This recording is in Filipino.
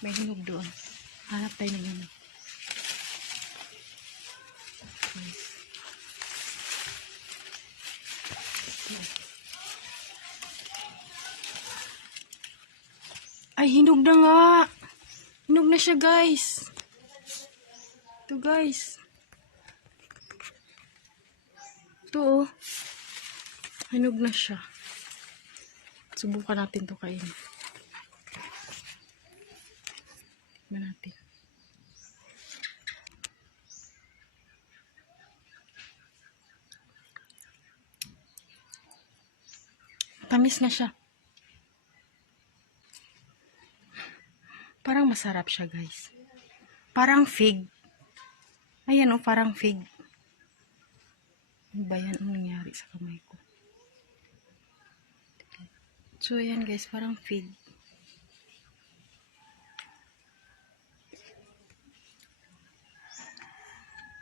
May hinog doon. Hanap tayo ng hinog. Ay, hinog na nga. Hinog na siya, guys. Ito, guys. Ito, oh. Hinog na siya. Subukan natin to kainin. Tignan natin. Tamis na siya. Parang masarap siya, guys. Parang fig. Ayan, oh, parang fig. Ano ba yan? Anong nangyari sa kamay ko? So, ayan guys, parang fig.